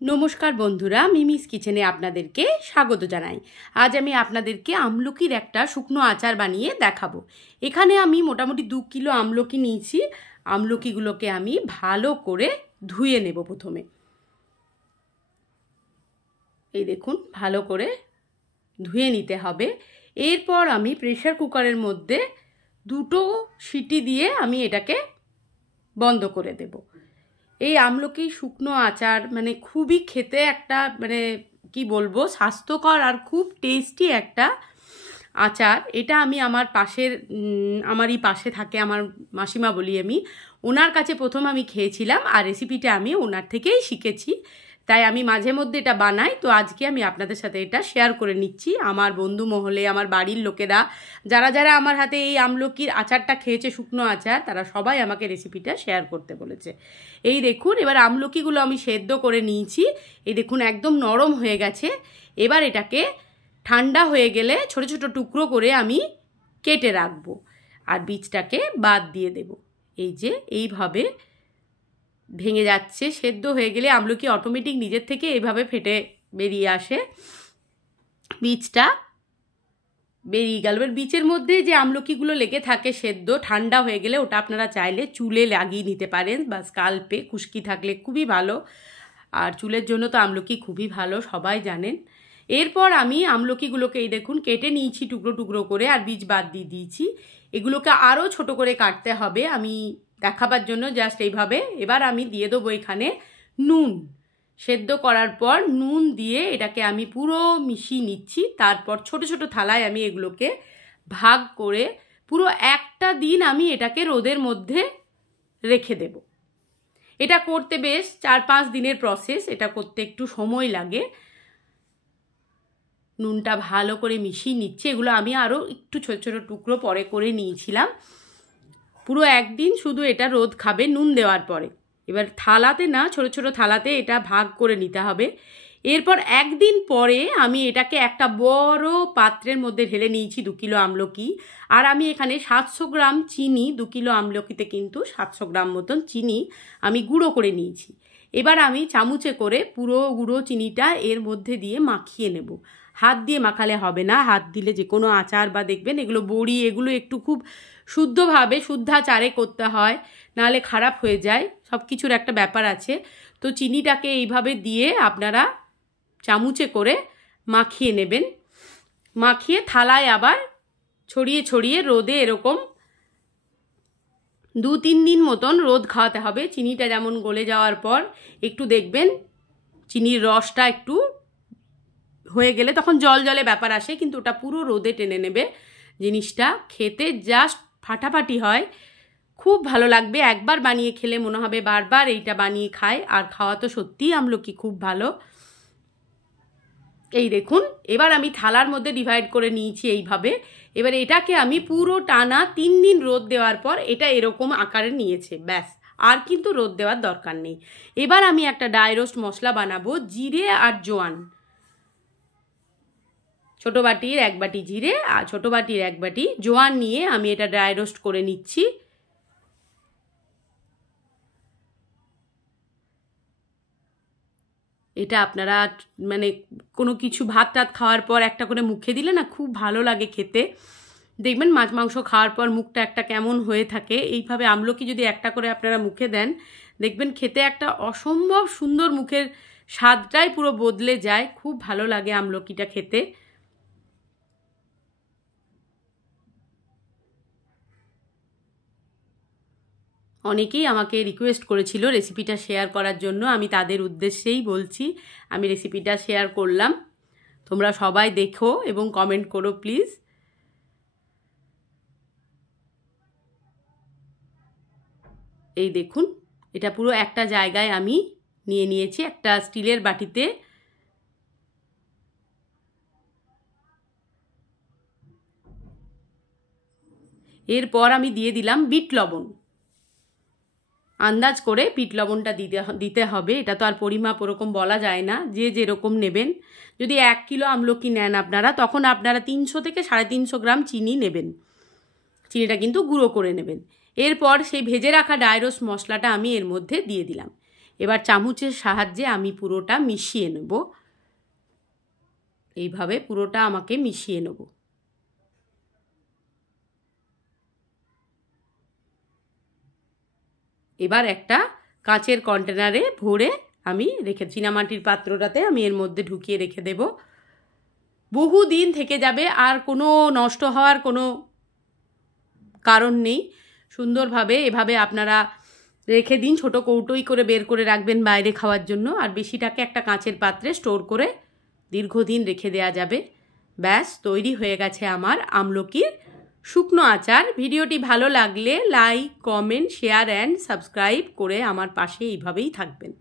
নমস্কার বন্ধুরা, মিমিস কিচেনে আপনাদেরকে স্বাগত জানাই। আজ আমি আপনাদেরকে আমলকির একটা শুকনো আচার বানিয়ে দেখাবো। এখানে আমি মোটামুটি 2 কিলো আমলকি নিয়েছি। আমলকিগুলোকে আমি ভালো করে ধুয়ে নেব প্রথমে। এই দেখুন, ভালো করে ধুয়ে নিতে হবে। এরপর আমি প্রেসার কুকারের মধ্যে 2টো সিটি দিয়ে আমি এটাকে বন্ধ করে দেব। এই আমলকি শুকনো আচার মানে খুবই খেতে একটা কি বলবো, স্বাস্থ্যকর আর খুব টেস্টি একটা আচার। এটা আমি আমারই পাশে থাকে আমার মাসিমা বলি আমি, ওনার কাছে প্রথম আমি খেয়েছিলাম আর রেসিপিটা আমি ওনার থেকেই শিখেছি। তাই আমি মাঝে মধ্যে এটা বানাই। তো আজকে আমি আপনাদের সাথে এটা শেয়ার করে নিচ্ছি। আমার বন্ধু মহলে, আমার বাড়ির লোকেরা যারা যারা আমার হাতে এই আমলকির আচারটা খেয়েছে, শুকনো আচার, তারা সবাই আমাকে রেসিপিটা শেয়ার করতে বলেছে। এই দেখুন, এবার আমলকিগুলো আমি সেদ্ধ করে নিয়েছি। এই দেখুন, একদম নরম হয়ে গেছে। এবার এটাকে ঠান্ডা হয়ে গেলে ছোট ছোট টুকরো করে আমি কেটে রাখবো আর বীজটাকে বাদ দিয়ে দেব। এই যে এইভাবে ভেঙে যাচ্ছে। সেদ্ধ হয়ে গেলে আমলকি অটোমেটিক নিজের থেকে এইভাবে ফেটে বেরিয়ে আসে, বীজটা বেরিয়ে গেল। এবার বীজের মধ্যে যে আমলকিগুলো লেগে থাকে সেদ্ধ, ঠান্ডা হয়ে গেলে ওটা আপনারা চাইলে চুলে লাগিয়ে নিতে পারেন বা স্কাল্পে খুশকি থাকলে খুবই ভালো। আর চুলের জন্য তো আমলকি খুবই ভালো, সবাই জানেন। এরপর আমি আমলকিগুলোকে এই দেখুন কেটে নিয়েছি টুকরো টুকরো করে আর বীজ বাদ দিয়ে দিয়েছি। এগুলোকে আরও ছোট করে কাটতে হবে আমি দেখাবার জন্য, জাস্ট এইভাবে। এবার আমি দিয়ে দেবো এখানে নুন। সেদ্ধ করার পর নুন দিয়ে এটাকে আমি পুরো মিশিয়ে নিচ্ছি। তারপর ছোট ছোট থালায় আমি এগুলোকে ভাগ করে পুরো একটা দিন আমি এটাকে রোদের মধ্যে রেখে দেব। এটা করতে বেশ 4-5 দিনের প্রসেস, এটা করতে একটু সময় লাগে। নুনটা ভালো করে মিশিয়ে নিচ্ছে। এগুলো আমি আরও একটু ছোট ছোট টুকরো পরে করে নিয়েছিলাম। পুরো একদিন শুধু এটা রোদ খাবে নুন দেওয়ার পরে। এবার থালাতে না, ছোট ছোট থালাতে এটা ভাগ করে নিতে হবে। এরপর একদিন পরে আমি এটাকে একটা বড় পাত্রের মধ্যে ঢেলে নিয়েছি 2 কিলো আমলকি। আর আমি এখানে 700 গ্রাম চিনি, 2 কিলো আমলকিতে কিন্তু 700 গ্রাম মতন চিনি আমি গুঁড়ো করে নিয়েছি। এবার আমি চামচে করে পুরো গুঁড়ো চিনিটা এর মধ্যে দিয়ে মাখিয়ে নেব। হাত দিয়ে মাখালে হবে না, হাত দিলে যে কোনো আচার বা দেখবেন এগুলো বড়ি, এগুলো একটু খুব শুদ্ধভাবে শুদ্ধাচারে করতে হয়, নাহলে খারাপ হয়ে যায়। সব কিছুর একটা ব্যাপার আছে। তো চিনিটাকে এইভাবে দিয়ে আপনারা চামচে করে মাখিয়ে নেবেন। মাখিয়ে থালায় আবার ছড়িয়ে ছড়িয়ে রোদে এরকম 2-3 দিন মতন রোদ খাওয়াতে হবে। চিনিটা যেমন গলে যাওয়ার পর একটু দেখবেন চিনির রসটা একটু হয়ে গেলে তখন জল জলে ব্যাপার আসে, কিন্তু ওটা পুরো রোদে টেনে নেবে। জিনিসটা খেতে জাস্ট ফাটাফাটি হয়, খুব ভালো লাগবে। একবার বানিয়ে খেলে মনে হবে বারবার এইটা বানিয়ে খায়। আর খাওয়া তো সত্যিই আমলকি খুব ভালো। এই দেখুন, এবার আমি থালার মধ্যে ডিভাইড করে নিয়েছি এইভাবে। এবার এটাকে আমি পুরো টানা 3 দিন রোদ দেওয়ার পর এটা এরকম আকারে নিয়েছে, ব্যাস। আর কিন্তু রোদ দেওয়ার দরকার নেই। এবার আমি একটা ড্রাই রোস্ট মশলা বানাবো। জিরে আর জোয়ান, ছোট বাটির 1 বাটি জিরে আর ছোট বাটির 1 বাটি জোয়ান নিয়ে আমি এটা ড্রাই রোস্ট করে নিচ্ছি। এটা আপনারা কোনো কিছু ভাত টাত খাওয়ার পর একটা করে মুখে দিলে না খুব ভালো লাগে খেতে। দেখবেন মাছ মাংস খাওয়ার পর মুখটা একটা কেমন হয়ে থাকে। এইভাবে আমলকি যদি একটা করে আপনারা মুখে দেন, দেখবেন খেতে একটা অসম্ভব সুন্দর, মুখের স্বাদটাই পুরো বদলে যায়। খুব ভালো লাগে আমলকিটা খেতে। অনেকেই আমাকে রিকোয়েস্ট করেছিল রেসিপিটা শেয়ার করার জন্য, আমি তাদের উদ্দেশ্যেই বলছি, আমি রেসিপিটা শেয়ার করলাম। তোমরা সবাই দেখো এবং কমেন্ট করো প্লিজ। এই দেখুন, এটা পুরো একটা জায়গায় আমি নিয়ে নিয়েছি, একটা স্টিলের বাটিতে। এরপর আমি দিয়ে দিলাম বিট লবণ। আন্দাজ করে বিট লবণটা দিতে হবে। এটা তো আর পরিমাপ ওরকম বলা যায় না, যে যেরকম নেবেন। যদি 1 কিলো আমলকি নেন আপনারা, তখন আপনারা 300 থেকে 350 গ্রাম চিনি নেবেন। চিনিটা কিন্তু গুঁড়ো করে নেবেন। এরপর সেই ভেজে রাখা ড্রাই রোস্ট মশলাটা আমি এর মধ্যে দিয়ে দিলাম। এবার চামচের সাহায্যে আমি পুরোটা মিশিয়ে নেব। এইভাবে পুরোটা আমাকে মিশিয়ে নেব। এবার একটা কাঁচের কন্টেনারে ভরে আমি চীনামাটির পাত্রটাতে আমি এর মধ্যে ঢুকিয়ে রেখে দেব। বহু দিন থেকে যাবে, আর কোনো নষ্ট হওয়ার কোনো কারণ নেই। সুন্দরভাবে এভাবে আপনারা রেখে দিন, ছোট কৌটোই করে বের করে রাখবেন বাইরে খাওয়ার জন্য, আর বেশিটাকে একটা কাঁচের পাত্রে স্টোর করে দীর্ঘদিন রেখে দেওয়া যাবে। ব্যাস তৈরি হয়ে গেছে আমার আমলকির শুকনো আচার। ভিডিওটি ভালো লাগলে like, comment, share and subscribe করে আমার পাশে এইভাবেই থাকবেন।